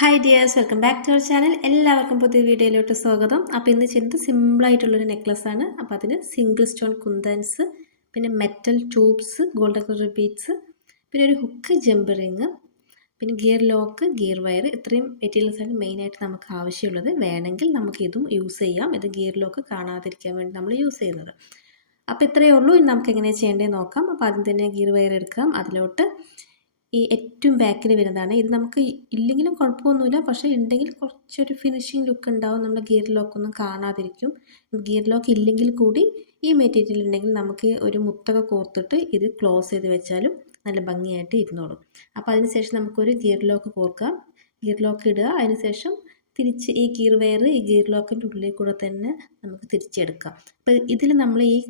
Hi dears, welcome back to our channel. എല്ലാവർക്കും പുതിയ വീഡിയോയിലോട്ട് സ്വാഗതം. അപ്പോൾ ഇന്ന് ചെയ്യുന്നത് സിമ്പിളായിട്ടുള്ളൊരു നെക്ലസ്സാണ്. അപ്പോൾ അതിന് സിംഗിൾ സ്റ്റോൺ കുന്തൻസ്, പിന്നെ metal tubes, golden colour beads, പിന്നെ ഒരു ഹുക്ക്, ജമ്പ് റിങ്, പിന്നെ ഗിയർ ലോക്ക്, ഗിയർ വയർ, ഇത്രയും മെറ്റീരിയൽസാണ് മെയിനായിട്ട് നമുക്ക് ആവശ്യമുള്ളത്. വേണമെങ്കിൽ നമുക്ക് ഇതും യൂസ് ചെയ്യാം. ഇത് ഗിയർ ലോക്ക് കാണാതിരിക്കാൻ വേണ്ടി നമ്മൾ യൂസ് ചെയ്യുന്നത്. അപ്പോൾ ഇത്രയേ ഉള്ളൂ. ഇനി നമുക്ക് എങ്ങനെയാണ് ചെയ്യേണ്ടത് നോക്കാം. അപ്പോൾ ആദ്യം തന്നെ ഗിയർ വയർ എടുക്കാം. അതിലോട്ട് ഈ ഏറ്റവും ബാക്കിൽ വരുന്നതാണ്. ഇത് നമുക്ക് ഇല്ലെങ്കിലും കുഴപ്പമൊന്നുമില്ല, പക്ഷേ ഉണ്ടെങ്കിൽ കുറച്ചൊരു ഫിനിഷിങ് ലുക്ക് ഉണ്ടാവും. നമ്മുടെ ഗിയർ ലോക്കൊന്നും കാണാതിരിക്കും. ഗിയർ ലോക്ക് ഇല്ലെങ്കിൽ കൂടി ഈ മെറ്റീരിയൽ ഉണ്ടെങ്കിൽ നമുക്ക് ഒരു മുത്തൊക്കെ കോർത്തിട്ട് ഇത് ക്ലോസ് ചെയ്ത് വെച്ചാലും നല്ല ഭംഗിയായിട്ട് ഇരുന്നോളും. അപ്പോൾ അതിന് ശേഷം നമുക്കൊരു ഗിയർ ലോക്ക് കോർക്കാം. ഗിയർ ലോക്ക് ഇടുക. അതിന് ശേഷം തിരിച്ച് ഈ ഗിയർ വയർ ഈ ഗിയർ ലോക്കിൻ്റെ ഉള്ളിൽ കൂടെ തന്നെ നമുക്ക് തിരിച്ചെടുക്കാം. അപ്പോൾ ഇതിൽ നമ്മൾ ഈ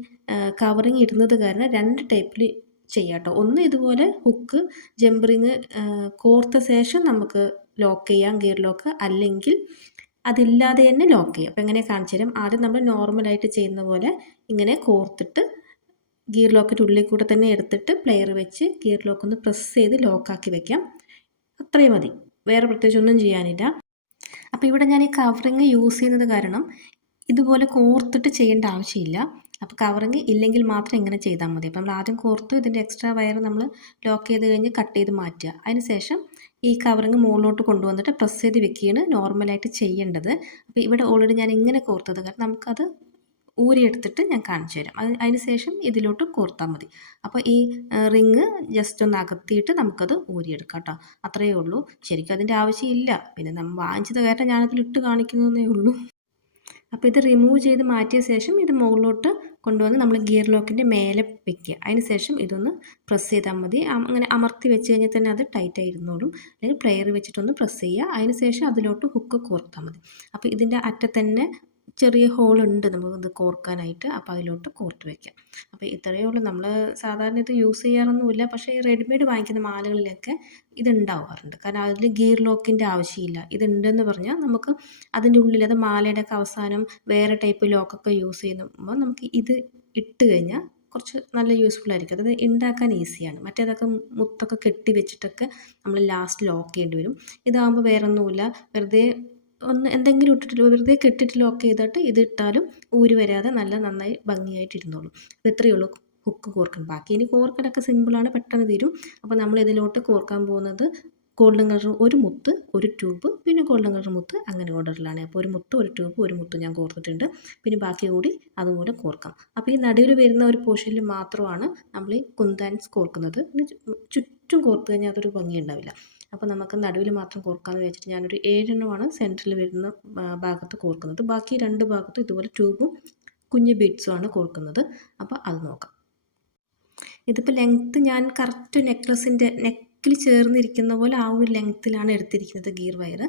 കവറിങ് ഇടുന്നത് കാരണം രണ്ട് ടൈപ്പിൽ ചെയ്യാം കേട്ടോ. ഒന്ന് ഇതുപോലെ ഹുക്ക് ജമ്പറിങ് കോർത്ത ശേഷം നമുക്ക് ലോക്ക് ചെയ്യാം ഗിയർ ലോക്ക്, അല്ലെങ്കിൽ അതില്ലാതെ തന്നെ ലോക്ക് ചെയ്യാം. അപ്പോൾ എങ്ങനെ കാണിച്ചു തരാം. ആദ്യം നമ്മൾ നോർമലായിട്ട് ചെയ്യുന്ന പോലെ ഇങ്ങനെ കോർത്തിട്ട് ഗിയർ ലോക്കിൻ്റെ ഉള്ളിൽ കൂടെ തന്നെ എടുത്തിട്ട് പ്ലെയർ വെച്ച് ഗിയർ ലോക്ക് ഒന്ന് പ്രസ് ചെയ്ത് ലോക്കാക്കി വെക്കാം. അത്രയും മതി, വേറെ പ്രത്യേകിച്ച് ഒന്നും ചെയ്യാനില്ല. അപ്പോൾ ഇവിടെ ഞാൻ ഈ കവറിങ് യൂസ് ചെയ്യുന്നത് കാരണം ഇതുപോലെ കോർത്തിട്ട് ചെയ്യേണ്ട ആവശ്യമില്ല. അപ്പോൾ കവറിങ് ഇല്ലെങ്കിൽ മാത്രം ഇങ്ങനെ ചെയ്താൽ മതി. അപ്പോൾ നമ്മൾ ആദ്യം കോർത്തു, ഇതിൻ്റെ എക്സ്ട്രാ വയർ നമ്മൾ ലോക്ക് ചെയ്ത് കഴിഞ്ഞ് കട്ട് ചെയ്ത് മാറ്റുക. അതിന് ശേഷം ഈ കവറിങ് മുകളിലോട്ട് കൊണ്ടുവന്നിട്ട് പ്രസ് ചെയ്ത് വെക്കുകയാണ് നോർമലായിട്ട് ചെയ്യേണ്ടത്. അപ്പോൾ ഇവിടെ ഓൾറെഡി ഞാൻ ഇങ്ങനെ കോർത്തത് കാരണം നമുക്കത് ഊരിയെടുത്തിട്ട് ഞാൻ കാണിച്ചു തരാം. അതിന് ശേഷം ഇതിലോട്ട് കോർത്താൽ മതി. അപ്പോൾ ഈ റിങ് ജസ്റ്റ് ഒന്ന് അകത്തിയിട്ട് നമുക്കത് ഊരിയെടുക്കാം കേട്ടോ. അത്രയേ ഉള്ളൂ. ശരിക്കും അതിൻ്റെ ആവശ്യമില്ല, പിന്നെ നമ്മൾ വാങ്ങിച്ചത് കാരണം ഞാനതിലിട്ട് കാണിക്കുന്നതേ ഉള്ളൂ. അപ്പോൾ ഇത് റിമൂവ് ചെയ്ത് മാറ്റിയ ശേഷം ഇത് മുകളിലോട്ട് കൊണ്ടുവന്ന് നമ്മൾ ഗിയർ ലോക്കിൻ്റെ മേലെ വെക്കുക. അതിന് ശേഷം ഇതൊന്ന് പ്രസ് ചെയ്താൽ മതി. അങ്ങനെ അമർത്തി വെച്ച് കഴിഞ്ഞാൽ തന്നെ അത് ടൈറ്റായി ഇരുന്നോളും. അല്ലെങ്കിൽ പ്ലെയർ വെച്ചിട്ടൊന്ന് പ്രസ് ചെയ്യുക. അതിന് ശേഷം അതിലോട്ട് ഹുക്ക് കോർത്താൽ മതി. അപ്പോൾ ഇതിൻ്റെ അറ്റത്ത് തന്നെ ചെറിയ ഹോളുണ്ട് നമുക്കിത് കോർക്കാനായിട്ട്. അപ്പോൾ അതിലോട്ട് കോർത്ത് വയ്ക്കാം. അപ്പോൾ ഇത്രയേ ഉള്ളൂ. നമ്മൾ സാധാരണ ഇത് യൂസ് ചെയ്യാറൊന്നുമില്ല, പക്ഷേ ഈ റെഡിമെയ്ഡ് വാങ്ങിക്കുന്ന മാലകളിലൊക്കെ ഇതുണ്ടാവാറുണ്ട്. കാരണം അതിൽ ഗിയർ ലോക്കിൻ്റെ ആവശ്യമില്ല. ഇതുണ്ടെന്ന് പറഞ്ഞാൽ നമുക്ക് അതിൻ്റെ ഉള്ളിൽ അത് മാലയുടെയൊക്കെ അവസാനം വേറെ ടൈപ്പ് ലോക്കൊക്കെ യൂസ് ചെയ്യുമ്പോൾ നമുക്ക് ഇത് ഇട്ട് കഴിഞ്ഞാൽ കുറച്ച് നല്ല യൂസ്ഫുൾ ആയിരിക്കും. അത് ഉണ്ടാക്കാൻ ഈസിയാണ്. മറ്റേതൊക്കെ മുത്തൊക്കെ കെട്ടി വെച്ചിട്ടൊക്കെ നമ്മൾ ലാസ്റ്റ് ലോക്ക് ചെയ്യേണ്ടി വരും. ഇതാകുമ്പോൾ വേറൊന്നുമില്ല, വെറുതെ ഒന്ന് എന്തെങ്കിലും ഇട്ടിട്ട് വെറുതെ കെട്ടിട്ട് ലോക്ക് ചെയ്തിട്ട് ഇതിട്ടാലും ഊരി വരാതെ നന്നായി ഭംഗിയായിട്ട് ഇരുന്നോളും. അപ്പോൾ ഇത്രയേ ഉള്ളൂ ഹുക്ക് കോർക്കാൻ. ബാക്കി ഇനി കോർക്കലൊക്കെ സിമ്പിളാണ്, പെട്ടെന്ന് തീരും. അപ്പോൾ നമ്മൾ ഇതിലോട്ട് കോർക്കാൻ പോകുന്നത് ഗോൾഡൻ കളർ ഒരു മുത്ത്, ഒരു ട്യൂബ്, പിന്നെ ഗോൾഡൻ കളർ മുത്ത്, അങ്ങനെ ഓർഡറിലാണ്. അപ്പോൾ ഒരു മുത്ത്, ഒരു ട്യൂബ്, ഒരു മുത്ത് ഞാൻ കോർത്തിട്ടുണ്ട്. പിന്നെ ബാക്കി കൂടി അതുപോലെ കോർക്കാം. അപ്പോൾ ഈ നടുവിൽ വരുന്ന ഒരു പോർഷനിൽ മാത്രമാണ് നമ്മൾ ഈ കുന്താൻസ് കോർക്കുന്നത്. ചുറ്റും കോർത്ത് കഴിഞ്ഞാൽ അതൊരു ഭംഗി ഉണ്ടാവില്ല. അപ്പോൾ നമുക്ക് നടുവിൽ മാത്രം കോർക്കാമെന്ന് വെച്ചിട്ട് ഞാനൊരു 7 എണ്ണമാണ് സെൻറ്ററിൽ വരുന്ന ഭാഗത്ത് കോർക്കുന്നത്. ബാക്കി 2 ഭാഗത്തും ഇതുപോലെ ട്യൂബും കുഞ്ഞ് ബീഡ്സുമാണ് കോർക്കുന്നത്. അപ്പോൾ അത് നോക്കാം. ഇതിപ്പോൾ ലെങ്ത്ത് ഞാൻ കറക്റ്റ് നെക്ലസിൻ്റെ നെക്കിൽ ചേർന്നിരിക്കുന്ന പോലെ ആ ഒരു ലെങ്ത്തിലാണ് എടുത്തിരിക്കുന്നത് ഗിയർ വയർ.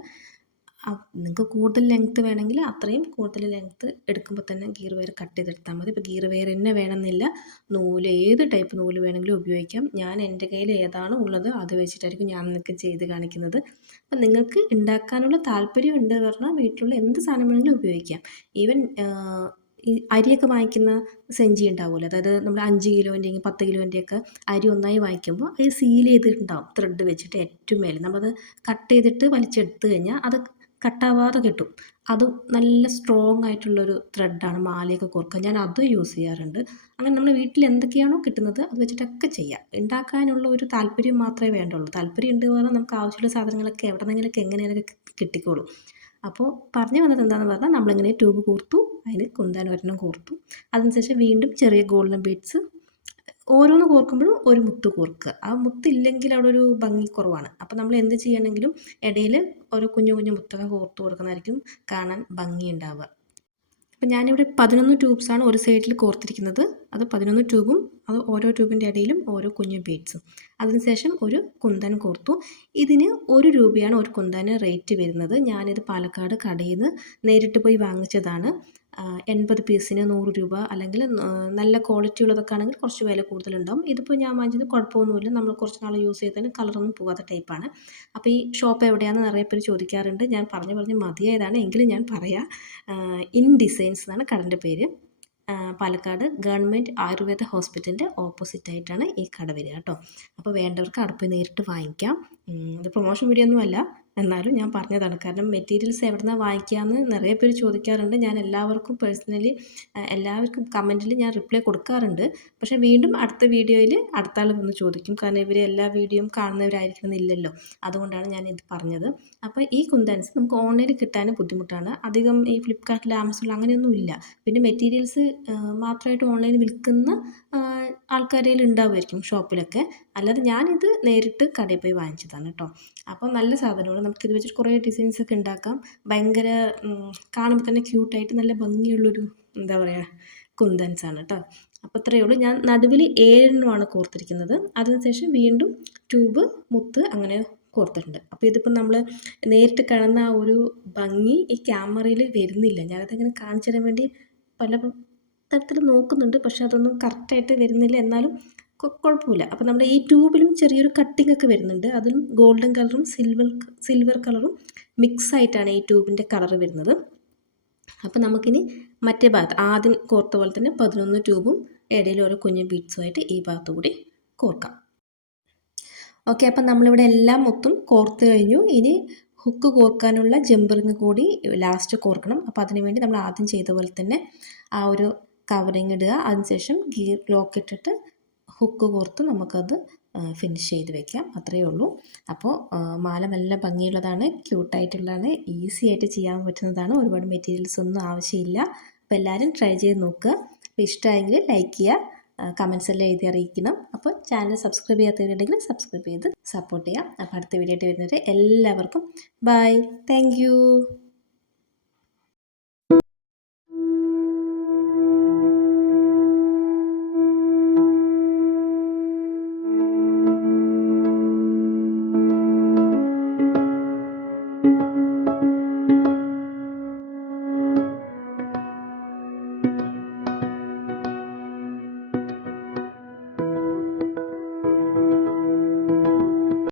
നിങ്ങൾക്ക് കൂടുതൽ ലെങ്ത്ത് വേണമെങ്കിൽ അത്രയും കൂടുതൽ ലെങ്ത്ത് എടുക്കുമ്പോൾ തന്നെ ഗിയർ വയർ കട്ട് ചെയ്തെടുത്താൽ മതി. ഇപ്പോൾ ഗിയർ വയർ തന്നെ വേണമെന്നില്ല, നൂല് ഏത് ടൈപ്പ് നൂല് വേണമെങ്കിലും ഉപയോഗിക്കാം. ഞാൻ എൻ്റെ കയ്യിൽ ഏതാണോ ഉള്ളത് അത് വെച്ചിട്ടായിരിക്കും ഞാൻ നിങ്ങൾക്ക് ചെയ്ത് കാണിക്കുന്നത്. അപ്പം നിങ്ങൾക്ക് ഉണ്ടാക്കാനുള്ള താല്പര്യം ഉണ്ട് പറഞ്ഞാൽ വീട്ടിലുള്ള എന്ത് സാധനം വേണമെങ്കിലും ഉപയോഗിക്കാം. ഈവൻ ഈ അരിയൊക്കെ വാങ്ങിക്കുന്ന സെഞ്ചി ഉണ്ടാവുമല്ലോ, അതായത് നമ്മൾ 5 കിലോൻ്റെയും 10 കിലോൻ്റെയൊക്കെ അരി ഒന്നായി വാങ്ങിക്കുമ്പോൾ അത് സീൽ ചെയ്തിട്ടുണ്ടാവും ത്രെഡ് വെച്ചിട്ട് ഏറ്റവും മേലെ. നമ്മളത് കട്ട് ചെയ്തിട്ട് വലിച്ചെടുത്ത് കഴിഞ്ഞാൽ അത് കട്ടാവാതെ കിട്ടും. അത് നല്ല സ്ട്രോങ് ആയിട്ടുള്ളൊരു ത്രെഡാണ് മാലയൊക്കെ കോർക്കാൻ. ഞാൻ അത് യൂസ് ചെയ്യാറുണ്ട്. അങ്ങനെ നമ്മുടെ വീട്ടിൽ എന്തൊക്കെയാണോ കിട്ടുന്നത് അത് വെച്ചിട്ടൊക്കെ ചെയ്യാം. ഉണ്ടാക്കാനുള്ള ഒരു താല്പര്യം മാത്രമേ വേണ്ടുള്ളൂ. താല്പര്യം ഉണ്ട് പറഞ്ഞാൽ നമുക്ക് ആവശ്യമുള്ള സാധനങ്ങളൊക്കെ എവിടെ നിന്നെങ്കിലൊക്കെ എങ്ങനെയൊക്കെ കിട്ടിക്കോളും. അപ്പോൾ പറഞ്ഞു വന്നത് എന്താണെന്ന് പറഞ്ഞാൽ നമ്മളിങ്ങനെ ട്യൂബ് കോർത്തു, അതിന് കുന്താൻ ഒരെണ്ണം കോർത്തു. അതിനുശേഷം വീണ്ടും ചെറിയ ഗോൾഡൻ ബീഡ്സ് ഓരോന്ന് കോർക്കുമ്പോഴും ഒരു മുത്ത് കോർക്കുക. ആ മുത്തില്ലെങ്കിൽ അവിടെ ഒരു ഭംഗി കുറവാണ്. അപ്പോൾ നമ്മൾ എന്ത് ചെയ്യണമെങ്കിലും ഇടയിൽ ഓരോ കുഞ്ഞു കുഞ്ഞു മുത്തൊക്കെ കോർത്ത് കൊടുക്കുന്നതായിരിക്കും കാണാൻ ഭംഗി ഉണ്ടാവുക. അപ്പോൾ ഞാനിവിടെ 11 ട്യൂബ്സാണ് ഒരു സൈഡിൽ കോർത്തിരിക്കുന്നത്. അത് 11 ട്യൂബും അത് ഓരോ ട്യൂബിൻ്റെ ഇടയിലും ഓരോ കുഞ്ഞു ബീഡ്സും. അതിനുശേഷം ഒരു കുന്തൻ കോർത്തു. ഇതിന് 1 രൂപയാണ് ഒരു കുന്തന് റേറ്റ് വരുന്നത്. ഞാനിത് പാലക്കാട് കടയിൽ നിന്ന് നേരിട്ട് പോയി വാങ്ങിച്ചതാണ്. 80 പീസിന് 100 രൂപ, അല്ലെങ്കിൽ നല്ല ക്വാളിറ്റി ഉള്ളതൊക്കെ ആണെങ്കിൽ കുറച്ച് വില കൂടുതലുണ്ടാവും. ഇതിപ്പോൾ ഞാൻ വാങ്ങിച്ചത് കുഴപ്പമൊന്നുമില്ല, നമ്മൾ കുറച്ച് നാൾ യൂസ് ചെയ്തതിന് കളറൊന്നും പോകാത്ത ടൈപ്പാണ്. അപ്പോൾ ഈ ഷോപ്പ് എവിടെയാണെന്ന് നിറയെ പേര് ചോദിക്കാറുണ്ട്. ഞാൻ പറഞ്ഞ് മതിയായതാണ്, എങ്കിലും ഞാൻ പറയാം. ഇൻ ഡിസൈൻസ് എന്നാണ് കടൻ്റെ പേര്. പാലക്കാട് ഗവൺമെൻറ് ആയുർവേദ ഹോസ്പിറ്റലിൻ്റെ ഓപ്പോസിറ്റായിട്ടാണ് ഈ കട വരിക കേട്ടോ. അപ്പോൾ വേണ്ടവർക്ക് അവിടെ പോയി നേരിട്ട് വാങ്ങിക്കാം. ഇത് പ്രൊമോഷൻ വീഡിയോ ഒന്നും അല്ല, എന്നാലും ഞാൻ പറഞ്ഞതാണ്. കാരണം മെറ്റീരിയൽസ് എവിടുന്നാണ് വാങ്ങിക്കുകയെന്ന് നിറയെ പേര് ചോദിക്കാറുണ്ട്. ഞാൻ എല്ലാവർക്കും പേഴ്സണലി എല്ലാവർക്കും കമൻറ്റിൽ ഞാൻ റിപ്ലൈ കൊടുക്കാറുണ്ട്. പക്ഷേ വീണ്ടും അടുത്ത വീഡിയോയിൽ അടുത്ത ആൾ വന്ന് ചോദിക്കും. കാരണം ഇവർ എല്ലാ വീഡിയോയും കാണുന്നവരായിരിക്കണമെന്നില്ലല്ലോ. അതുകൊണ്ടാണ് ഞാൻ ഇത് പറഞ്ഞത്. അപ്പോൾ ഈ കുന്താൻസ് നമുക്ക് ഓൺലൈനിൽ കിട്ടാനും ബുദ്ധിമുട്ടാണ്. അധികം ഈ ഫ്ലിപ്കാർട്ടിൽ, ആമസോണിൽ അങ്ങനെയൊന്നും ഇല്ല. പിന്നെ മെറ്റീരിയൽസ് മാത്രമായിട്ട് ഓൺലൈനിൽ വിൽക്കുന്ന ആൾക്കാരേൽ ഉണ്ടാവുമായിരിക്കും ഷോപ്പിലൊക്കെ. അല്ലാതെ ഞാനിത് നേരിട്ട് കടയിൽ പോയി വാങ്ങിച്ചതാണ് കേട്ടോ. അപ്പോൾ നല്ല സാധനമാണ്. നമുക്കിത് വെച്ചിട്ട് കുറേ ഡിസൈൻസൊക്കെ ഉണ്ടാക്കാം. ഭയങ്കര കാണുമ്പോൾ തന്നെ ക്യൂട്ടായിട്ട് നല്ല ഭംഗിയുള്ളൊരു എന്താ പറയുക കുന്തൻസാണ് കേട്ടോ. അപ്പോൾ ഇത്രയേ ഉള്ളൂ. ഞാൻ നടുവിൽ 7 എണ്ണമാണ് കോർത്തിരിക്കുന്നത്. അതിനുശേഷം വീണ്ടും ട്യൂബ്, മുത്ത് അങ്ങനെ കോർത്തിട്ടുണ്ട്. അപ്പോൾ ഇതിപ്പോൾ നമ്മൾ നേരിട്ട് കാണുന്ന ആ ഒരു ഭംഗി ഈ ക്യാമറയിൽ വരുന്നില്ല. ഞാനതിങ്ങനെ കാണിച്ചു തരാൻ വേണ്ടി പല തരത്തിൽ നോക്കുന്നുണ്ട്. പക്ഷെ അതൊന്നും കറക്റ്റായിട്ട് വരുന്നില്ല. എന്നാലും കുഴപ്പമില്ല. അപ്പോൾ നമ്മുടെ ഈ ട്യൂബിലും ചെറിയൊരു കട്ടിംഗ് ഒക്കെ വരുന്നുണ്ട്. അതിലും ഗോൾഡൻ കളറും സിൽവർ കളറും മിക്സ് ആയിട്ടാണ് ഈ ട്യൂബിൻ്റെ കളർ വരുന്നത്. അപ്പോൾ നമുക്കിനി മറ്റേ ഭാഗത്ത് ആദ്യം കോർത്ത പോലെ തന്നെ 11 ട്യൂബും ഇടയിൽ ഓരോ കുഞ്ഞു ബീഡ്സുമായിട്ട് ഈ ഭാഗത്തു കൂടി കോർക്കാം. ഓക്കെ, അപ്പം നമ്മളിവിടെ എല്ലാം മൊത്തം കോർത്ത് കഴിഞ്ഞു. ഇനി ഹുക്ക് കോർക്കാനുള്ള ജമ്പറിങ് കൂടി ലാസ്റ്റ് കോർക്കണം. അപ്പോൾ അതിന് വേണ്ടി നമ്മൾ ആദ്യം ചെയ്ത പോലെ തന്നെ ആ ഒരു കവറിങ് ഇടുക. അതിനുശേഷം ഗിയർ ലോക്ക് ഇട്ടിട്ട് ഹുക്ക് കോർത്ത് നമുക്കത് ഫിനിഷ് ചെയ്ത് വെക്കാം. അത്രയേ ഉള്ളൂ. അപ്പോൾ മാല നല്ല ഭംഗിയുള്ളതാണ്, ക്യൂട്ടായിട്ടുള്ളതാണ്, ഈസി ആയിട്ട് ചെയ്യാൻ പറ്റുന്നതാണ്. ഒരുപാട് മെറ്റീരിയൽസ് ഒന്നും ആവശ്യമില്ല. അപ്പോൾ എല്ലാവരും ട്രൈ ചെയ്ത് നോക്കുക. അപ്പോൾ ഇഷ്ടമായെങ്കിൽ ലൈക്ക് ചെയ്യുക, കമൻസ് എല്ലാം എഴുതി അറിയിക്കണം. അപ്പോൾ ചാനൽ സബ്സ്ക്രൈബ് ചെയ്യാത്തവരുണ്ടെങ്കിൽ സബ്സ്ക്രൈബ് ചെയ്ത് സപ്പോർട്ട് ചെയ്യാം. അപ്പോൾ അടുത്ത വീഡിയോ ആയിട്ട് വരുന്നത് എല്ലാവർക്കും ബൈ. Thank you.